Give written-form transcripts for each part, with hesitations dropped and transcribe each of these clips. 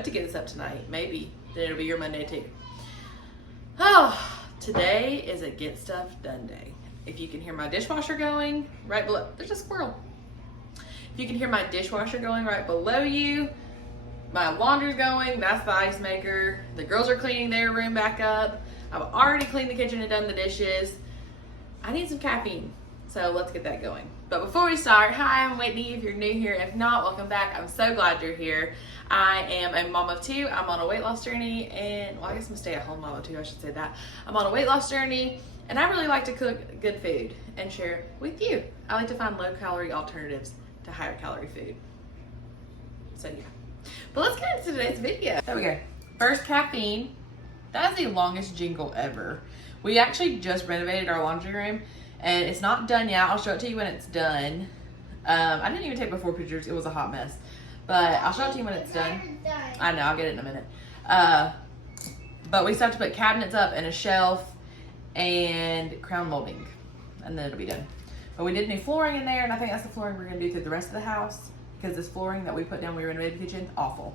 hope to get this up tonight. Maybe. Then it'll be your Monday too. Oh, today is a get stuff done day. If you can hear my dishwasher going right below, there's a squirrel. If you can hear my dishwasher going right below you, my laundry's going, that's the ice maker. The girls are cleaning their room back up. I've already cleaned the kitchen and done the dishes. I need some caffeine, so let's get that going. But before we start, hi, I'm Whitney. If you're new here, if not, welcome back. I'm so glad you're here. I am a mom of two. I'm on a weight loss journey, and well, I guess I'm a stay-at-home mom of two, I should say that. I'm on a weight loss journey, and I really like to cook good food and share with you. I like to find low-calorie alternatives to higher calorie food. So yeah. But let's get into today's video. There we go. First, caffeine. That is the longest jingle ever. We actually just renovated our laundry room, and it's not done yet. I'll show it to you when it's done. I didn't even take before pictures. It was a hot mess. But I'll show it to you when it's done. I know, I'll get it in a minute. But we still have to put cabinets up and a shelf and crown molding, and then it'll be done. But we did new flooring in there, and I think that's the flooring we're gonna do through the rest of the house, because this flooring that we put down when we renovated the kitchen, awful.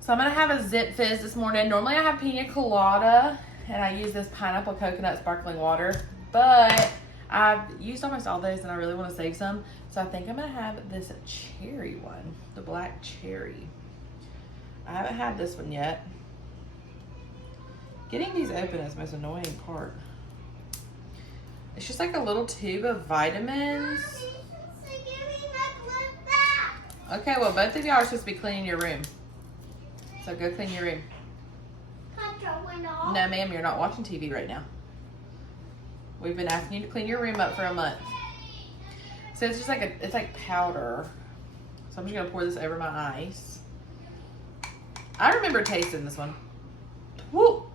So I'm gonna have a zip fizz this morning. Normally I have pina colada, and I use this pineapple coconut sparkling water, but I've used almost all those and I really want to save some. So I think I'm gonna have this cherry one, the black cherry. I haven't had this one yet. Getting these open is the most annoying part. It's just like a little tube of vitamins. Okay, well, both of y'all are supposed to be cleaning your room. So go clean your room. No, ma'am, you're not watching TV right now. We've been asking you to clean your room up for a month. So it's just like it's like powder. So I'm just gonna pour this over my ice. I remember tasting this one. Woo!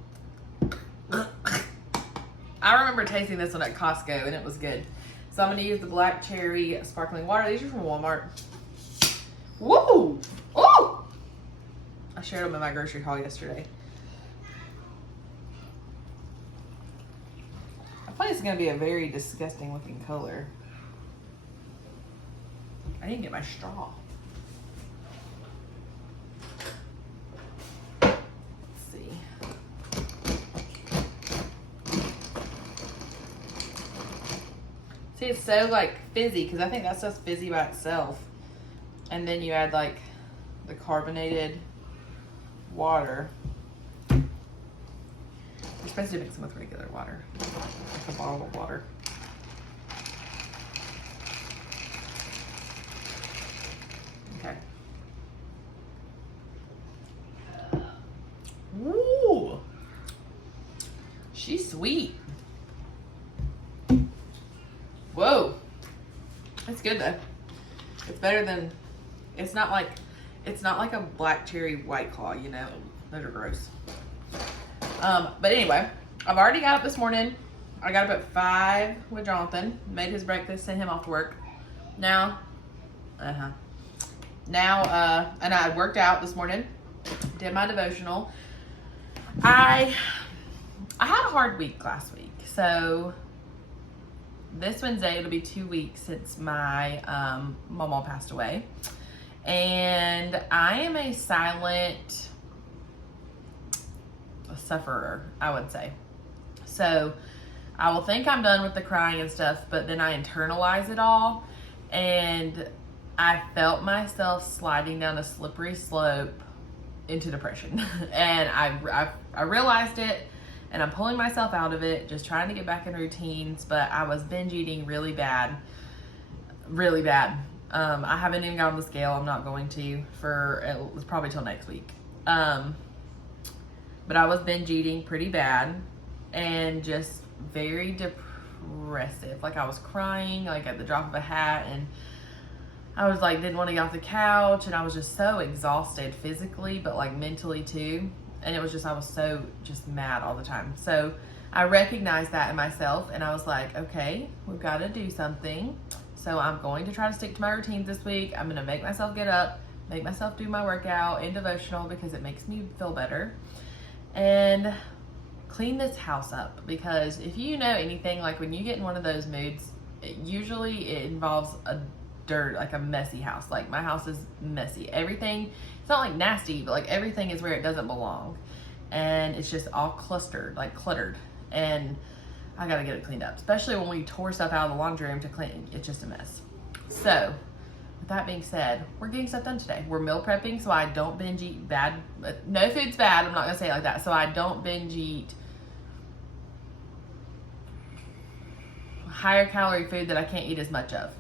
I remember tasting this one at Costco, and it was good. So I'm gonna use the black cherry sparkling water. These are from Walmart. Woo! Oh! I shared them in my grocery haul yesterday. I feel like it's gonna be a very disgusting looking color. I didn't get my straw. Let's see. See, it's so like fizzy, because I think that stuff's fizzy by itself. And then you add like the carbonated water. You're supposed to mix them with regular water, like a bottle of water. Okay. Ooh, she's sweet. Whoa, it's good though. It's better than. It's not like a black cherry White Claw, you know. Those are gross. But anyway, I've already got up this morning. I got up at 5 with Jonathan, made his breakfast, sent him off to work. And I worked out this morning, did my devotional. I had a hard week last week. So this Wednesday, it'll be 2 weeks since my mama passed away. And I am a silent sufferer, I would say. So I will think I'm done with the crying and stuff, but then I internalize it all, and I felt myself sliding down a slippery slope into depression. And I realized it, and I'm pulling myself out of it, just trying to get back in routines. But I was binge eating really bad. I haven't even got on the scale. I'm not going to for probably till next week. But I was binge eating pretty bad and just very depressive. Like I was crying like at the drop of a hat, and I was like, didn't want to get off the couch, and I was just so exhausted physically, but like mentally too. And it was just, I was so just mad all the time. So I recognized that in myself, and I was like, okay, we've got to do something. So I'm going to try to stick to my routines this week. I'm going to make myself get up, make myself do my workout and devotional, because it makes me feel better, and clean this house up. Because if you know anything, like when you get in one of those moods, it involves a dirt, like a messy house. Like my house is messy. Everything, it's not like nasty, but like everything is where it doesn't belong. And it's just all clustered, like cluttered. And I gotta get it cleaned up, especially when we tore stuff out of the laundry room to clean. It's just a mess. So with that being said, we're getting stuff done today. We're meal prepping so I don't binge eat bad. No food's bad, I'm not gonna say it like that. So I don't binge eat higher calorie food that I can't eat as much of.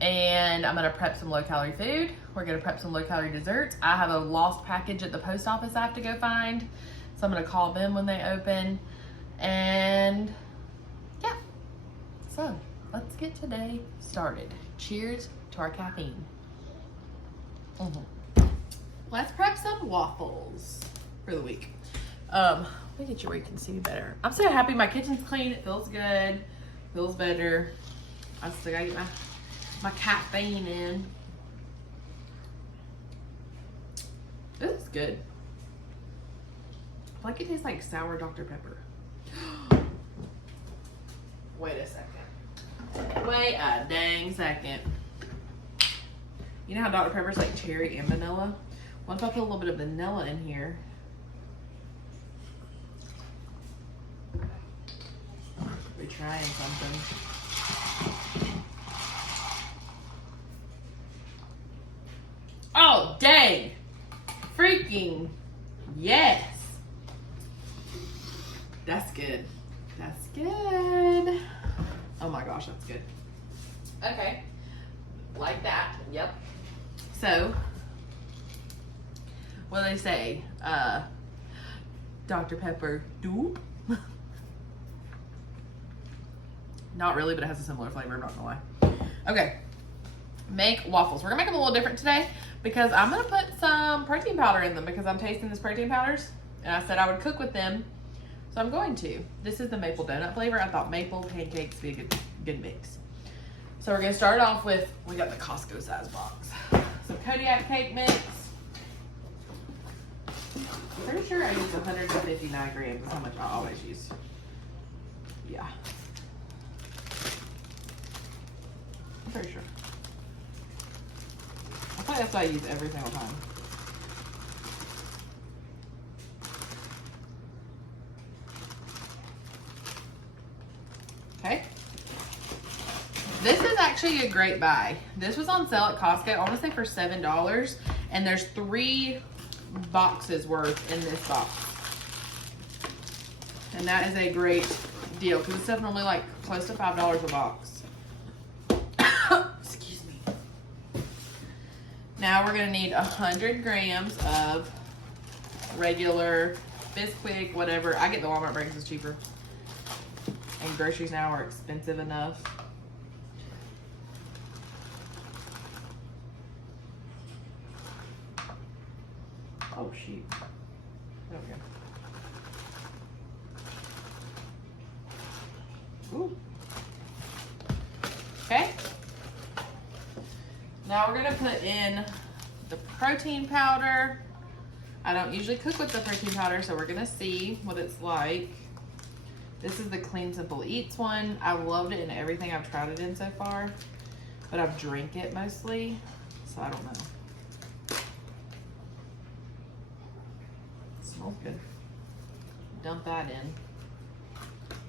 And I'm gonna prep some low calorie food. We're gonna prep some low calorie desserts. I have a lost package at the post office I have to go find. So I'm gonna call them when they open. And yeah, so let's get today started. Cheers to our caffeine. Let's prep some waffles for the week. Let me get you where you can see me better. I'm so happy my kitchen's clean. It feels good. Feels better. I still gotta get my caffeine in. This is good. I feel like it tastes like sour Dr. Pepper. Wait a second. Wait a dang second. You know how Dr. Pepper's like cherry and vanilla? What if I put a little bit of vanilla in here? We're trying something. Oh, dang. Freaking yes. That's good. That's good. Oh my gosh, that's good. Okay. Like that. Yep. So, what do they say? Dr. Pepper dupe? Not really, but it has a similar flavor, I'm not gonna lie. Okay. Make waffles. We're gonna make them a little different today because I'm gonna put some protein powder in them because I'm tasting these protein powders and I said I would cook with them. So I'm going to. This is the maple donut flavor. I thought maple pancakes would be a good mix. So we're gonna start off with, we got the Costco size box. Some Kodiak cake mix. I'm pretty sure I use 159 grams. That's how much I always use. Yeah. I'm pretty sure. I thought that's what I use every single time. Okay. This is actually a great buy. This was on sale at Costco, I want to say for $7, and there's 3 boxes worth in this box. And that is a great deal because it's definitely like close to $5 a box. Excuse me. Now we're gonna need 100 grams of regular Bisquick, whatever. I get the Walmart brand because it's cheaper. And groceries now are expensive enough. Oh shoot. There we go. Ooh. Okay. Now we're gonna put in the protein powder. I don't usually cook with the protein powder, so we're gonna see what it's like. This is the Clean Simple Eats one. I loved it in everything I've tried it in so far, but I've drank it mostly, so I don't know. It smells good. Dump that in.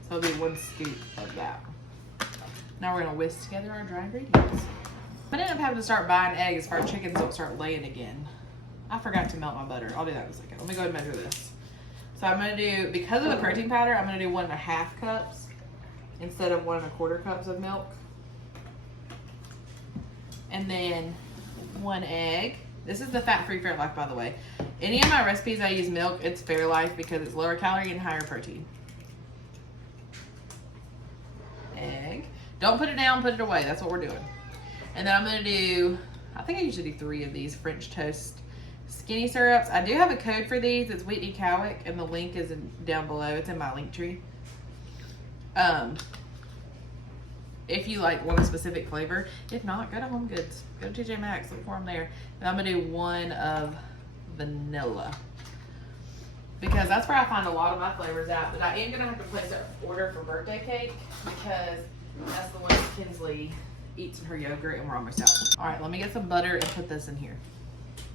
So it'll be 1 scoop of that. Now we're gonna whisk together our dry ingredients. I ended up having to start buying eggs for our chickens don't start laying again. I forgot to melt my butter. I'll do that in a second. Let me go ahead and measure this. So I'm gonna do, because of the protein powder, I'm gonna do 1.5 cups instead of 1.25 cups of milk. And then 1 egg. This is the fat-free Fairlife, by the way. Any of my recipes I use milk, it's Fairlife because it's lower calorie and higher protein. Egg. Don't put it down, put it away. That's what we're doing. And then I'm gonna do, I think I usually do 3 of these French toast skinny syrups. I do have a code for these. It's Whitney Cowick, and the link is down below. It's in my link tree. If you like want a specific flavor. If not, go to Home Goods. Go to TJ Maxx. Look for them there. And I'm gonna do 1 of vanilla because that's where I find a lot of my flavors at. But I am gonna have to place an order for birthday cake because that's the one Kinsley eats her yogurt, and we're almost out. All right, let me get some butter and put this in here.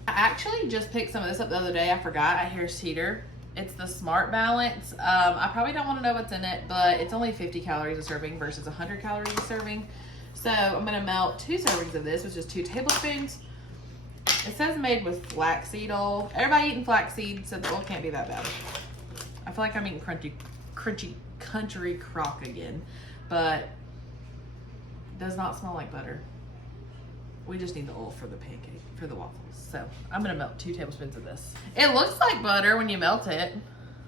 I actually just picked some of this up the other day. I forgot at Harris Teeter. It's the Smart Balance. I probably don't want to know what's in it, but it's only 50 calories a serving versus 100 calories a serving. So I'm gonna melt 2 servings of this, which is 2 tablespoons. It says made with flaxseed oil. Everybody eating flaxseed, so the oil can't be that bad. I feel like I'm eating crunchy country crock again, but it does not smell like butter. We just need the oil for the pancake, for the waffles. So I'm gonna melt 2 tablespoons of this. It looks like butter when you melt it.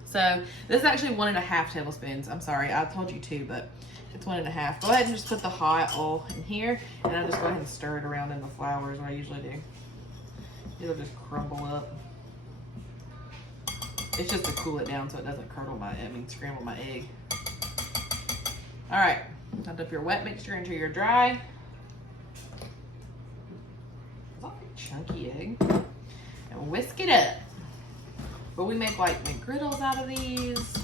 So this is actually 1.5 tablespoons. I'm sorry, I told you 2, but it's 1.5. Go ahead and just put the hot oil in here, and I'll just go ahead and stir it around in the flour is what I usually do. It'll just crumble up. It's just to cool it down so it doesn't scramble my egg. All right, dump up your wet mixture into your dry. It's all a chunky egg. And whisk it up. But we make like McGriddles out of these.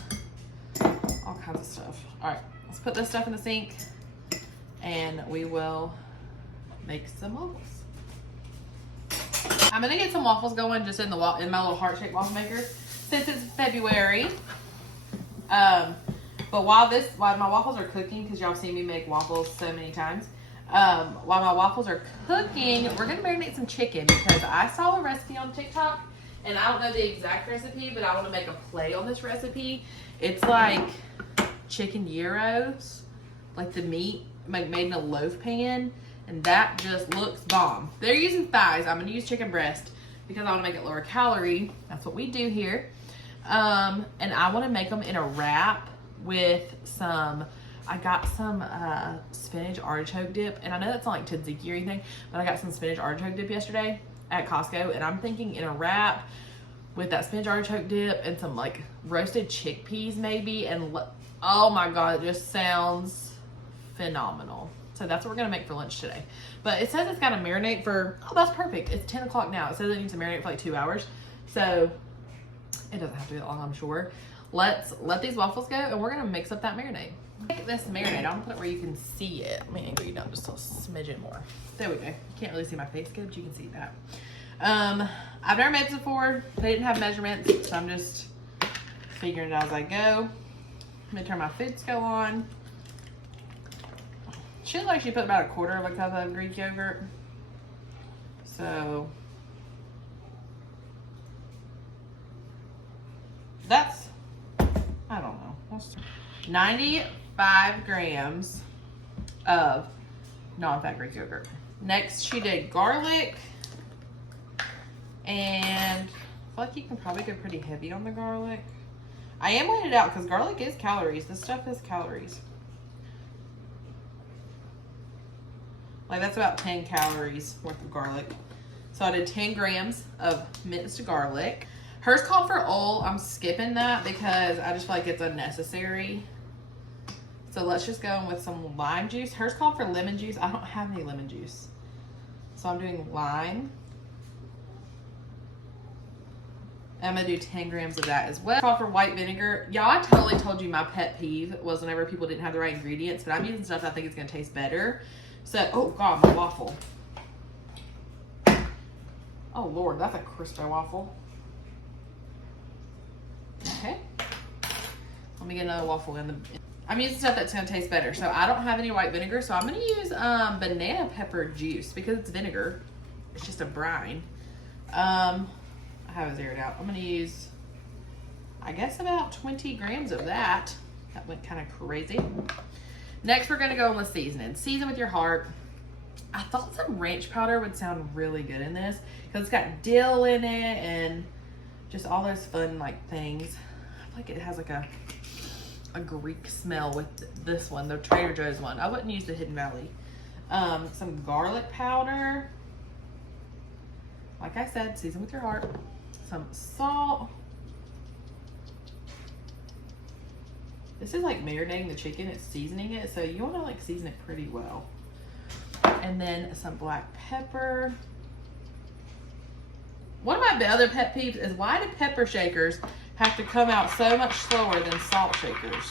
All kinds of stuff. All right, let's put this stuff in the sink and we will make some waffles. I'm gonna get some waffles going just in my little heart-shaped waffle maker since it's February. But while my waffles are cooking, because y'all seen me make waffles so many times, while my waffles are cooking, we're gonna marinate some chicken because I saw a recipe on TikTok, and I don't know the exact recipe, but I want to make a play on this recipe. It's like chicken gyros, like the meat made in a loaf pan, and that just looks bomb. They're using thighs. I'm gonna use chicken breast because I want to make it lower calorie. That's what we do here. And I want to make them in a wrap with I got some spinach artichoke dip, and I know that's not like tzatziki or anything, but I got some spinach artichoke dip yesterday at Costco, and I'm thinking in a wrap with that spinach artichoke dip and some like roasted chickpeas maybe, and oh my god, it just sounds phenomenal. So that's what we're gonna make for lunch today. But it says it's gotta marinate for, oh, that's perfect. It's 10 o'clock now. It says it needs to marinate for like 2 hours. So it doesn't have to be that long, I'm sure. Let's let these waffles go, and we're gonna mix up that marinade. Take this marinade, I'm gonna put it where you can see it. Let me angle you down just a smidgen more. There we go. You can't really see my face good, but you can see that. I've never made this before. They didn't have measurements, so I'm just figuring it out as I go. I'm gonna turn my food scale on. She looks like she put about 1/4 of a cup of Greek yogurt. So that's, I don't know, that's 95 grams of non-fat Greek yogurt. Next, she did garlic, and I feel like you can probably go pretty heavy on the garlic. I am weighing it out because garlic is calories. This stuff is calories. Like that's about 10 calories worth of garlic. So I did 10 grams of minced garlic. Hers called for oil. I'm skipping that because I just feel like it's unnecessary. So let's just go in with some lime juice. Hers called for lemon juice. I don't have any lemon juice. So I'm doing lime. I'm gonna do 10 grams of that as well. Called for white vinegar. Y'all, I totally told you my pet peeve was whenever people didn't have the right ingredients, but I'm using stuff I think is gonna taste better. So, oh God, my waffle. Oh Lord, that's a crispy waffle. Okay. Let me get another waffle in the, I'm using stuff that's gonna taste better. So I don't have any white vinegar, so I'm gonna use banana pepper juice because it's vinegar. It's just a brine. I have it zeroed out. I'm gonna use, I guess, about 20 grams of that. That went kind of crazy. Next, we're gonna go in with seasoning. Season with your heart. I thought some ranch powder would sound really good in this because it's got dill in it and just all those fun like things. I feel like it has like a Greek smell with this one, the Trader Joe's one. I wouldn't use the Hidden Valley. Some garlic powder. Like I said, season with your heart. Some salt. This is like marinating the chicken, it's seasoning it, so you want to like season it pretty well. And then some black pepper. One of my other pet peeves is why do pepper shakers have to come out so much slower than salt shakers?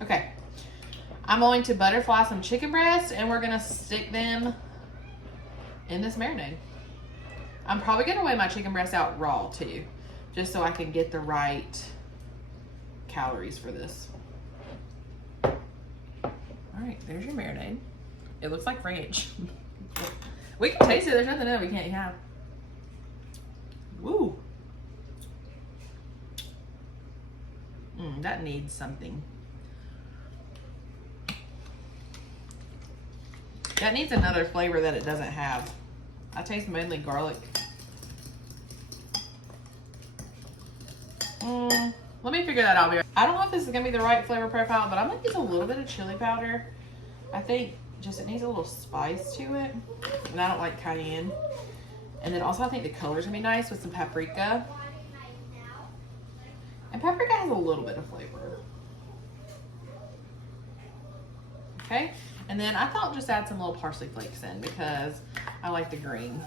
Okay, I'm going to butterfly some chicken breasts and we're gonna stick them in this marinade. I'm probably gonna weigh my chicken breasts out raw too, just so I can get the right calories for this. All right, there's your marinade. It looks like ranch. We can taste it. There's nothing in it we can't have. Woo. That needs something. That needs another flavor that it doesn't have. I taste mainly garlic. Let me figure that out. I don't know if this is gonna be the right flavor profile, but I'm gonna use a little bit of chili powder. I think just it needs a little spice to it, and I don't like cayenne. And then also I think the color's gonna be nice with some paprika. And paprika has a little bit of flavor. Okay, and then I thought just add some little parsley flakes in because I like the green.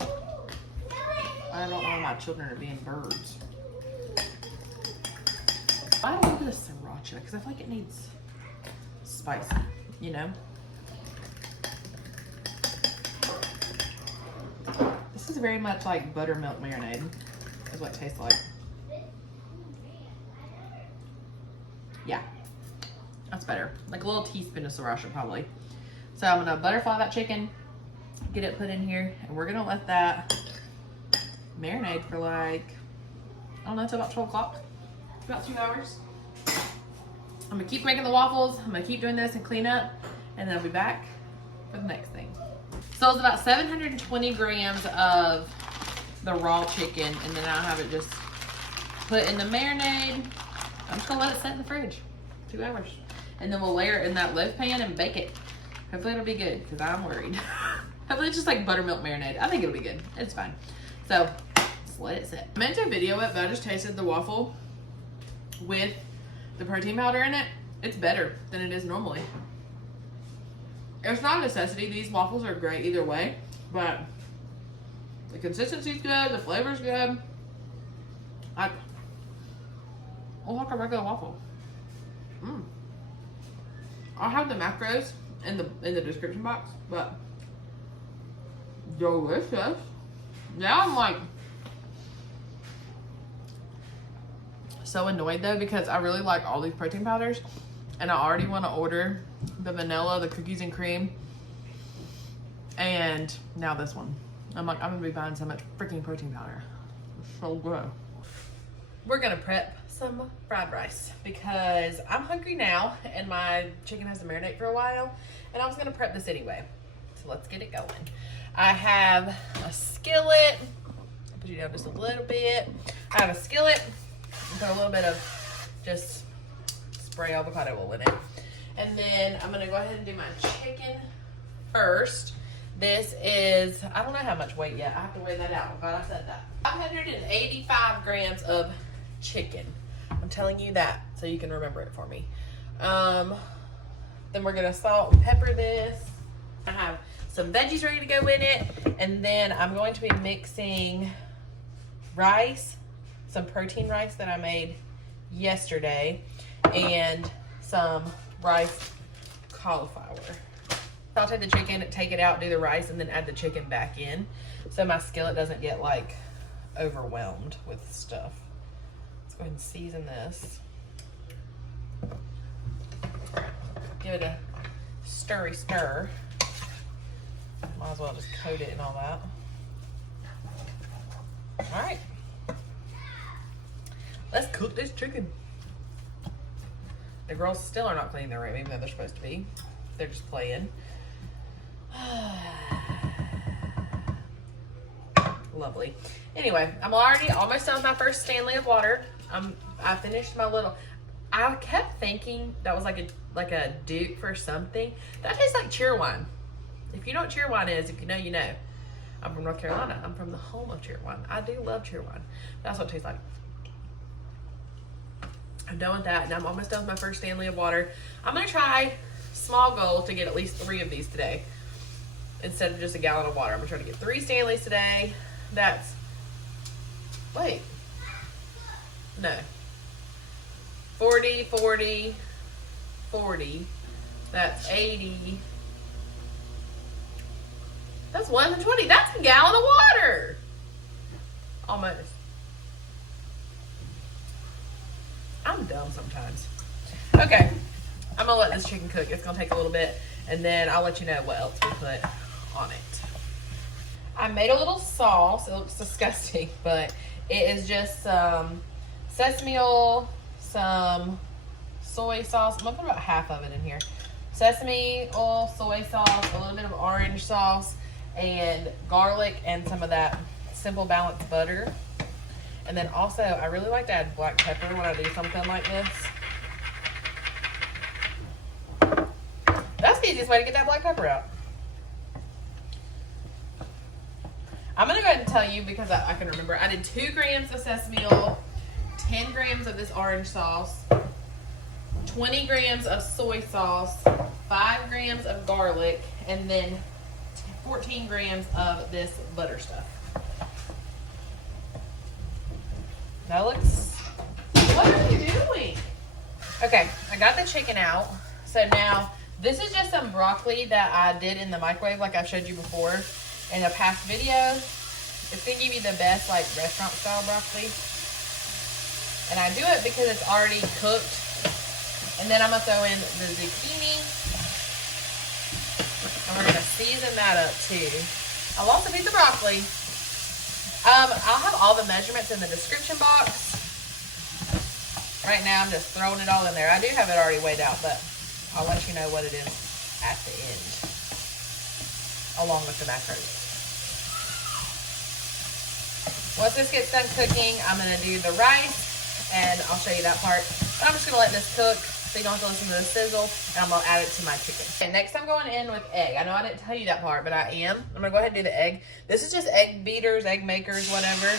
I don't know why my children are being birds. I have a little bit of sriracha because I feel like it needs spicy, you know? This is very much like buttermilk marinade, is what it tastes like. Yeah, that's better. Like a little teaspoon of sriracha probably. So I'm gonna butterfly that chicken, get it put in here, and we're gonna let that marinade for like, I don't know, until about 12 o'clock. About 2 hours. I'm gonna keep making the waffles. I'm gonna keep doing this and clean up, and then I'll be back for the next thing. So it's about 720 grams of the raw chicken, and then I'll have it just put in the marinade. I'm just gonna let it sit in the fridge 2 hours, and then we'll layer it in that loaf pan and bake it. Hopefully it'll be good, because I'm worried. Hopefully it's just like buttermilk marinade. I think it'll be good. It's fine. So just let it sit. I meant to video it, but I just tasted the waffle with the protein powder in it. It's better than it is normally. It's not a necessity. These waffles are great either way, but the consistency's good, the flavor's good. I like a regular waffle. I'll have the macros in the description box, but delicious. Now I'm like so annoyed though, because I really like all these protein powders, and I already want to order the vanilla, the cookies and cream, and now this one. I'm like, I'm gonna be buying so much freaking protein powder. It's so good. We're gonna prep some fried rice because I'm hungry now and my chicken has to marinate for a while, and I was gonna prep this anyway. So let's get it going. I have a skillet. I'll put you down just a little bit. I have a skillet. Put a little bit of just spray avocado oil in it. And then I'm gonna go ahead and do my chicken first. This is, I don't know how much weight yet. I have to weigh that out. I'm glad I said that. 585 grams of chicken. I'm telling you that so you can remember it for me. Then we're gonna salt and pepper this. I have some veggies ready to go in it. And then I'm going to be mixing rice, some protein rice that I made yesterday, and some rice cauliflower. Saute the chicken, take it out, do the rice, and then add the chicken back in, so my skillet doesn't get like overwhelmed with stuff. Let's go ahead and season this. Give it a stirry stir. Might as well just coat it and all that. All right. Let's cook this chicken. The girls still are not cleaning their room, even though they're supposed to be. They're just playing. Lovely. Anyway, I'm already almost done with my first Stanley of water. I finished my little. I kept thinking that was like a dupe for something. That tastes like cheer wine. If you know what cheer wine is, if you know, you know. I'm from North Carolina. I'm from the home of cheer wine. I do love cheer wine. That's what it tastes like. I'm done with that, and I'm almost done with my first Stanley of water. I'm gonna try small goal to get at least 3 of these today instead of just a gallon of water. I'm gonna try to get 3 Stanleys today. That's, wait, no, 40 40, 40, 40. That's 80. That's 120. That's a gallon of water. Almost. I'm dumb sometimes. Okay. I'm going to let this chicken cook. It's going to take a little bit. And then I'll let you know what else we put on it. I made a little sauce. It looks disgusting, but it is just some sesame oil, some soy sauce. I'm going to put about half of it in here. Sesame oil, soy sauce, a little bit of orange sauce, and garlic, and some of that Simple Balanced butter. And then also, I really like to add black pepper when I do something like this. That's the easiest way to get that black pepper out. I'm going to go ahead and tell you, because I can remember. I did 2 grams of sesame oil, 10 grams of this orange sauce, 20 grams of soy sauce, 5 grams of garlic, and then 14 grams of this butter stuff. That looks... What are you doing? Okay, I got the chicken out. So now, this is just some broccoli that I did in the microwave like I showed you before in a past video. It's going to give you the best like restaurant style broccoli. And I do it because it's already cooked. And then I'm going to throw in the zucchini. And we're going to season that up too. I'll also do the broccoli. I'll have all the measurements in the description box. Right now I'm just throwing it all in there. I do have it already weighed out, but I'll let you know what it is at the end, along with the macros. Once this gets done cooking, I'm going to do the rice, and I'll show you that part. But I'm just going to let this cook so you don't have to listen to the sizzle, and I'm going to add it to my chicken. Okay, next I'm going in with egg. I know I didn't tell you that part, but I am. I'm going to go ahead and do the egg. This is just egg beaters, egg makers, whatever.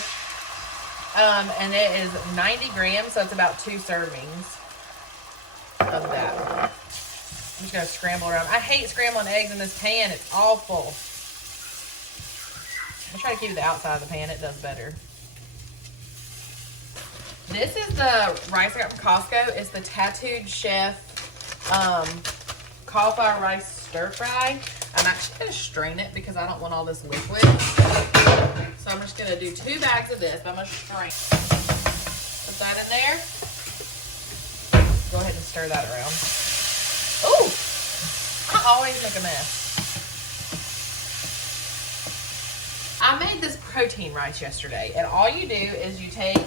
And it is 90 grams, so it's about 2 servings of that. I'm just going to scramble around. I hate scrambling eggs in this pan. It's awful. I'm trying to keep the outside of the pan. It does better. This is the rice I got from Costco. It's the Tatooed Chef cauliflower rice stir fry. I'm actually going to strain it because I don't want all this liquid. So I'm just going to do 2 bags of this. I'm going to strain. Put that in there. Go ahead and stir that around. Ooh! I always make a mess. I made this protein rice yesterday, and all you do is you take,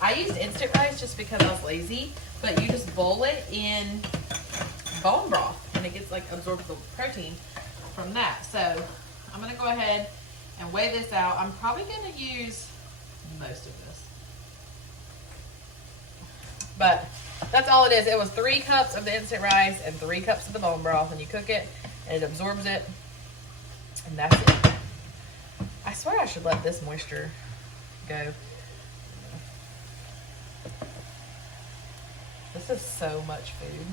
I used instant rice just because I was lazy, but you just boil it in bone broth, and it gets like absorbed the protein from that. So I'm going to go ahead and weigh this out. I'm probably going to use most of this, but that's all it is. It was 3 cups of the instant rice and 3 cups of the bone broth, and you cook it and it absorbs it, and that's it. I swear I should let this moisture go. This is so much food.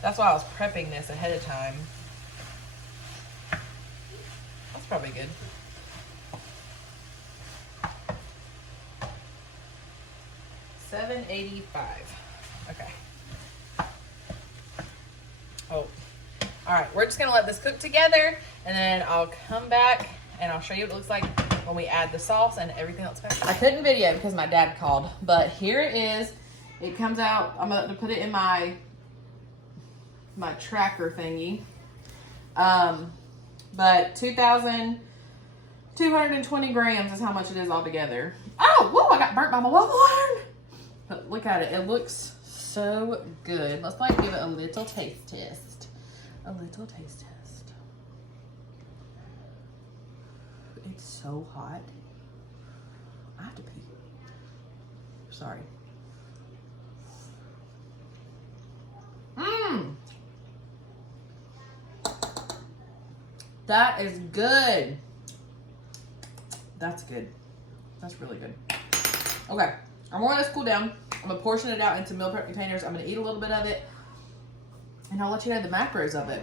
That's why I was prepping this ahead of time. That's probably good. $7.85. Okay. Oh. Alright, we're just going to let this cook together, and then I'll come back and I'll show you what it looks like when we add the sauce and everything else back. I couldn't video because my dad called, but here it is. It comes out. I'm going to put it in my tracker thingy. But 2,220 grams is how much it is altogether. Oh, whoa, I got burnt by my waffle iron. But look at it. It looks so good. Let's like give it a little taste test. A little taste test. It's so hot. I have to pee. Sorry. That is good. That's good. That's really good. Okay, I'm gonna let this cool down. I'm gonna portion it out into meal prep containers. I'm gonna eat a little bit of it, and I'll let you know the macros of it.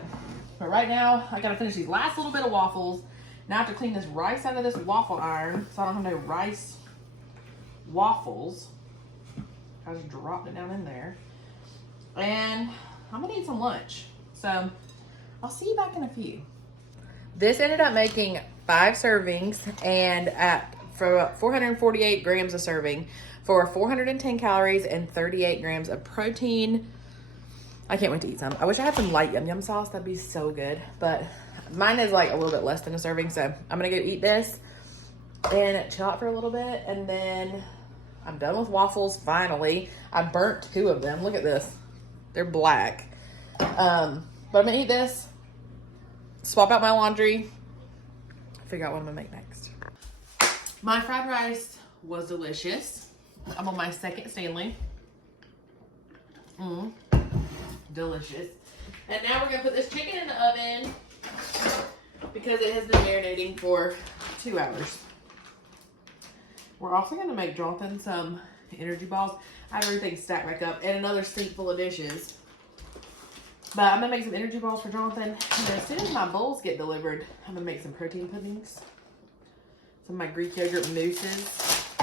But right now, I gotta finish these last little bit of waffles. Now I have to clean this rice out of this waffle iron, so I don't have no rice waffles. I just dropped it down in there. And I'm gonna eat some lunch. So I'll see you back in a few. This ended up making 5 servings and for 448 grams a serving for 410 calories and 38 grams of protein. I can't wait to eat some. I wish I had some light yum yum sauce. That'd be so good. But mine is like a little bit less than a serving. So I'm gonna go eat this and chill out for a little bit. And then I'm done with waffles finally. I burnt 2 of them. Look at this. They're black. But I'm gonna eat this, swap out my laundry, figure out what I'm gonna make next. My fried rice was delicious. I'm on my second Stanley. Delicious. And now we're gonna put this chicken in the oven because it has been marinating for 2 hours. We're also gonna make Jonathan some energy balls. I have everything stacked back up and another sink full of dishes. But I'm gonna make some energy balls for Jonathan. And as soon as my bowls get delivered, I'm gonna make some protein puddings. Some of my Greek yogurt mousses.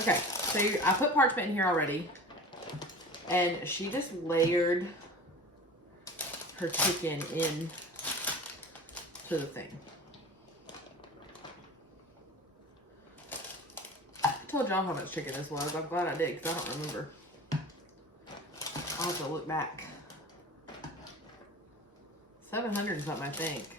Okay, so I put parchment in here already. And she just layered her chicken in to the thing. I told y'all how much chicken this was. I'm glad I did because I don't remember. I'll have to look back. 700 and something, I think.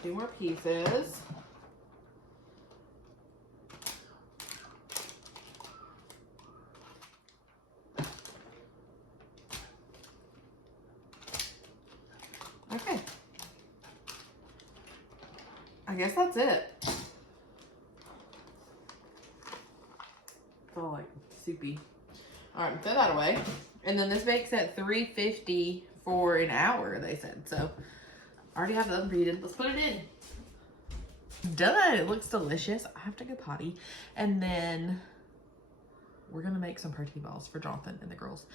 Two more pieces. Okay. I guess that's it. It's all like soupy. All right, throw that away. And then this bakes at 350 for an hour, they said. So I already have the oven preheated. Let's put it in. Done. It looks delicious. I have to go potty. And then we're going to make some protein balls for Jonathan and the girls.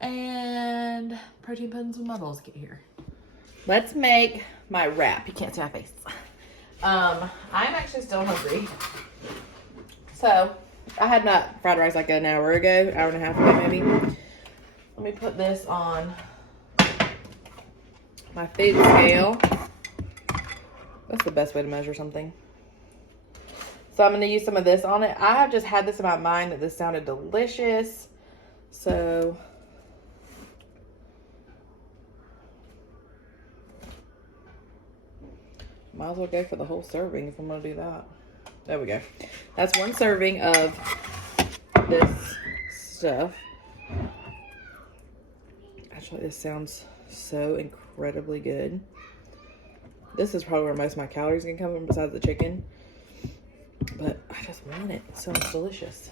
And protein puddings when my balls get here. Let's make my wrap. You can't see my face. I'm actually still hungry. So I had not fried rice like an hour ago, hour and a half ago maybe. Let me put this on my food scale. That's the best way to measure something. So I'm going to use some of this on it. I have just had this in my mind that this sounded delicious. So might as well go for the whole serving if I'm going to do that. There we go. That's 1 serving of this stuff. Actually, this sounds so incredibly good. This is probably where most of my calories can come from besides the chicken. But I just want it. It sounds delicious.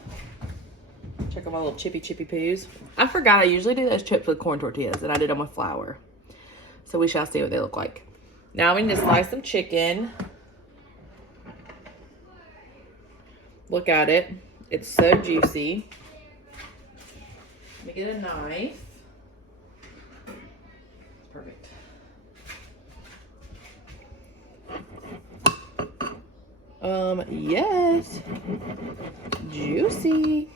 Check out my little chippy poos. I forgot I usually do those chips with corn tortillas, and I did them with flour. So we shall see what they look like. Now we need to slice some chicken. Look at it. It's so juicy. Let me get a knife. Perfect. Yes. Juicy.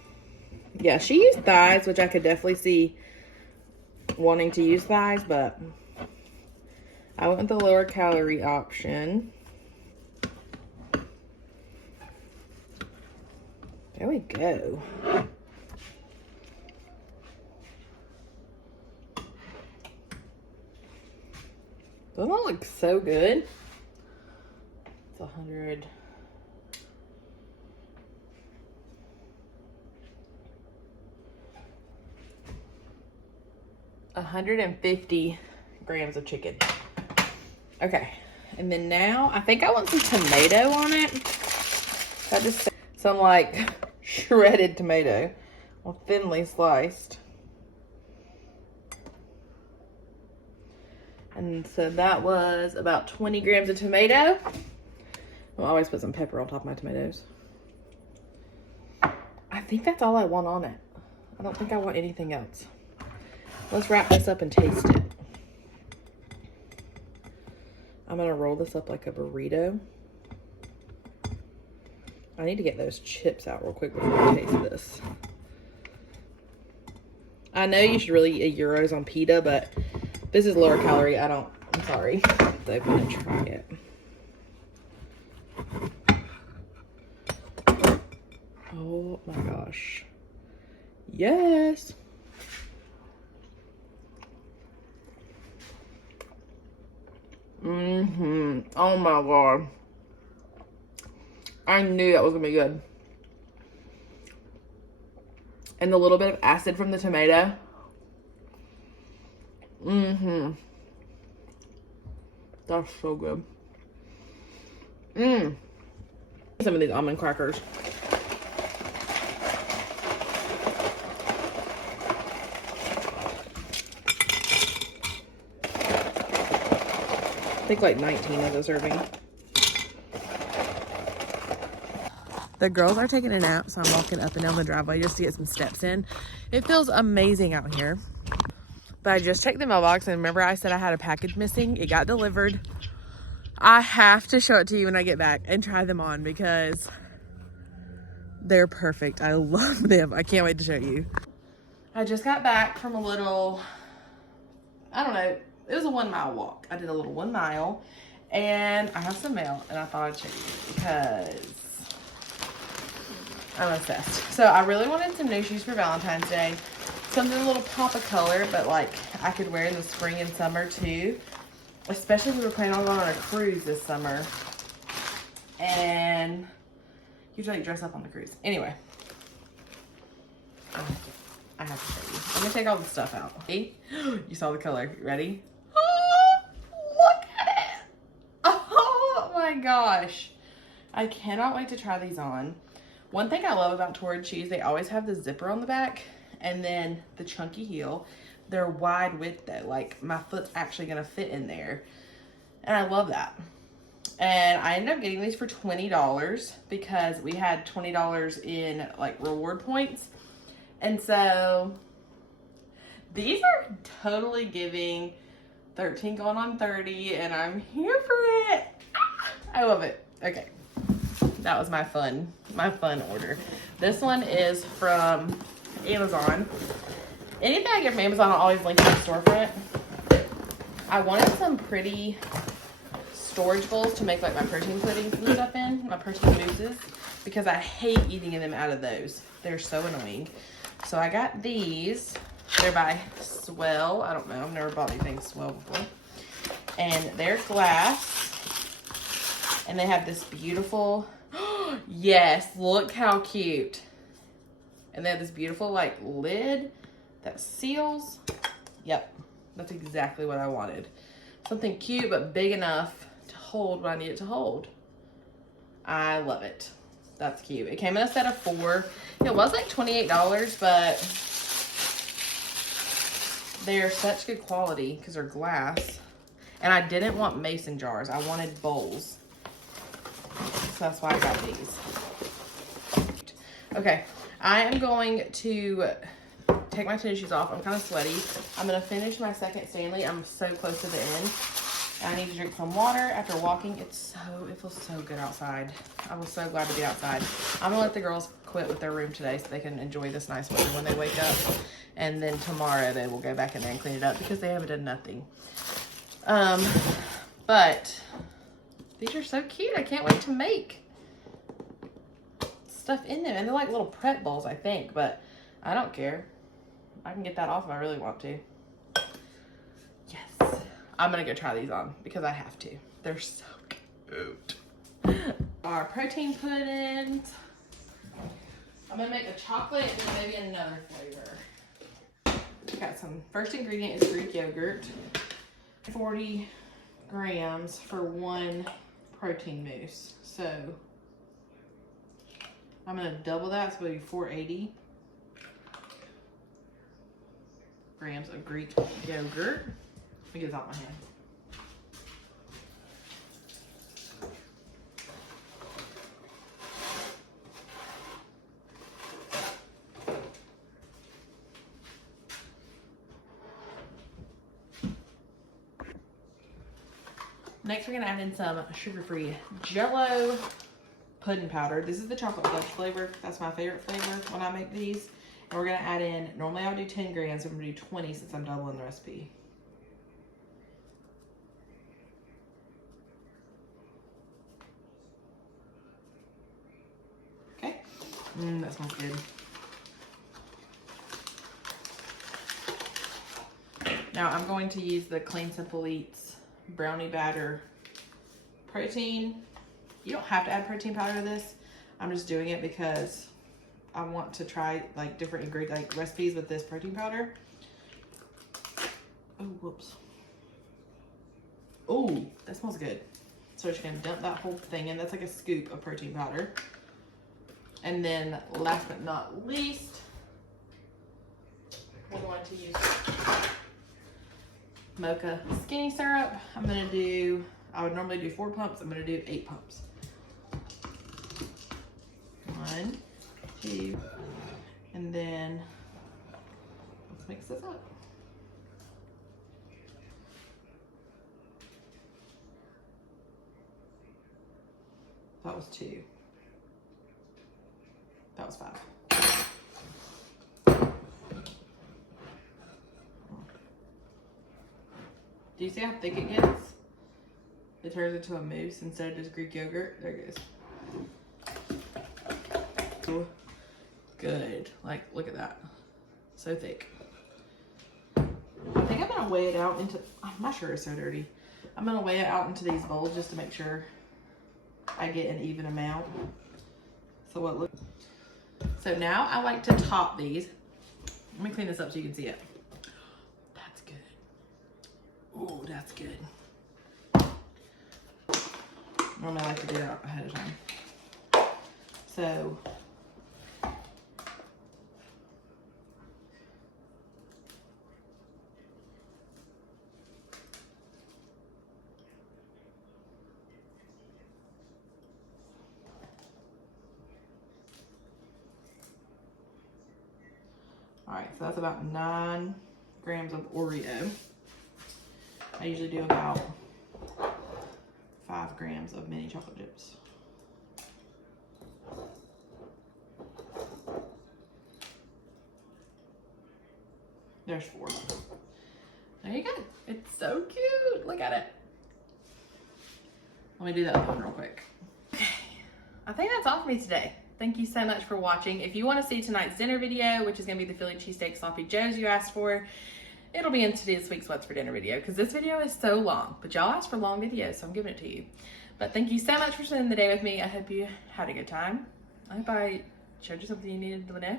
Yeah, she used thighs, which I could definitely see wanting to use thighs, but I went with the lower calorie option. There we go. Doesn't that look so good? It's 100. $150 grams of chicken. Okay, and then now I think I want some tomato on it. I just some like shredded tomato, well, thinly sliced. And so that was about 20 grams of tomato. I'll always put some pepper on top of my tomatoes. I think that's all I want on it. I don't think I want anything else. Let's wrap this up and taste it. I'm gonna roll this up like a burrito. I need to get those chips out real quick before I taste this. I know you should really eat gyros on pita, but this is lower calorie. I'm sorry. So I'm gonna try it. Oh my gosh. Yes. Oh my god. I knew that was gonna be good. And the little bit of acid from the tomato. That's so good. Some of these almond crackers. I think like 19 of the serving. The girls are taking a nap, so I'm walking up and down the driveway just to get some steps in. It feels amazing out here. But I just checked the mailbox, and remember I said I had a package missing? It got delivered. I have to show it to you when I get back and try them on because they're perfect. I love them. I can't wait to show you. I just got back from a little, I don't know, it was a 1 mile walk. I did a little 1 mile, and I have some mail, and I thought I'd show you because I'm obsessed. So I really wanted some new shoes for Valentine's Day. Something a little pop of color, but like I could wear in the spring and summer too. Especially if we were planning on going on a cruise this summer. And you like dress up on the cruise. Anyway. I have to show you. I'm gonna take all the stuff out. See? You saw the color. You ready? Oh, look at it! Oh my gosh. I cannot wait to try these on. One thing I love about Tatooed shoes, they always have the zipper on the back and then the chunky heel. They're wide width though, like my foot's actually gonna fit in there. And I love that. And I ended up getting these for $20 because we had $20 in like reward points. And so these are totally giving 13 going on 30, and I'm here for it. I love it. Okay. That was my fun order. This one is from Amazon. Anything I get from Amazon, I'll always link in the storefront. I wanted some pretty storage bowls to make like my protein puddings and stuff in, my protein mousses, because I hate eating them out of those. They're so annoying. So I got these. They're by Swell. I don't know. I've never bought anything Swell before. And they're glass. And they have this beautiful, yes, look how cute. And they have this beautiful like lid that seals. Yep, that's exactly what I wanted. Something cute but big enough to hold what I need it to hold. I love it. That's cute. It came in a set of 4. It was like $28, but they're such good quality because they're glass. And I didn't want mason jars. I wanted bowls. So that's why I got these. Okay, I am going to take my tennis shoes off. I'm kind of sweaty. I'm going to finish my second Stanley. I'm so close to the end. I need to drink some water after walking. It feels so good outside. I was so glad to be outside. I'm going to let the girls quit with their room today so they can enjoy this nice weather when they wake up. And then tomorrow they will go back in there and clean it up because they haven't done nothing. But these are so cute. I can't wait to make stuff in them. And they're like little prep bowls, I think, but I don't care. I can get that off if I really want to. Yes. I'm gonna go try these on because I have to. They're so cute. Our protein puddings. I'm gonna make a chocolate and maybe another flavor. Got some, first ingredient is Greek yogurt. 40 grams for 1 protein mousse. So I'm gonna double that, so it'll be 480 grams of Greek yogurt. Let me get this out of my hand. Next, we're gonna add in some sugar-free Jello pudding powder. This is the chocolate fudge flavor. That's my favorite flavor when I make these. And we're gonna add in, normally I would do 10 grams, so I'm gonna do 20 since I'm doubling the recipe. Okay, that smells good. Now I'm going to use the Clean Simple Eats brownie batter protein. You don't have to add protein powder to this. I'm just doing it because I want to try like different ingredient, like recipes with this protein powder. Oh, whoops. Oh, that smells good. So just gonna dump that whole thing in. That's like a scoop of protein powder. And then last but not least, we're going to use mocha skinny syrup. I'm gonna do, I would normally do 4 pumps. I'm gonna do 8 pumps. 1, 2, and then let's mix this up. That was 2. That was 5. Do you see how thick it gets? It turns into a mousse instead of just Greek yogurt. There it goes. Good. Like, look at that. So thick. I think I'm gonna weigh it out into, oh, my shirt is so dirty. I'm gonna weigh it out into these bowls just to make sure I get an even amount. So what look. So now I like to top these. Let me clean this up so you can see it. That's good. Oh, that's good. Normally I like to do that ahead of time. So all right, so that's about 9 grams of Oreo. I usually do about 5 grams of mini chocolate chips. There's 4. There you go. It's so cute. Look at it. Let me do that one real quick. Okay. I think that's all for me today. Thank you so much for watching. If you want to see tonight's dinner video, which is going to be the Philly cheesesteak sloppy joes you asked for, it'll be in this week's What's for Dinner video because this video is so long, but y'all asked for long videos, so I'm giving it to you. But thank you so much for spending the day with me. I hope you had a good time. I hope I showed you something you needed to know.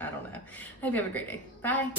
I don't know. I hope you have a great day. Bye.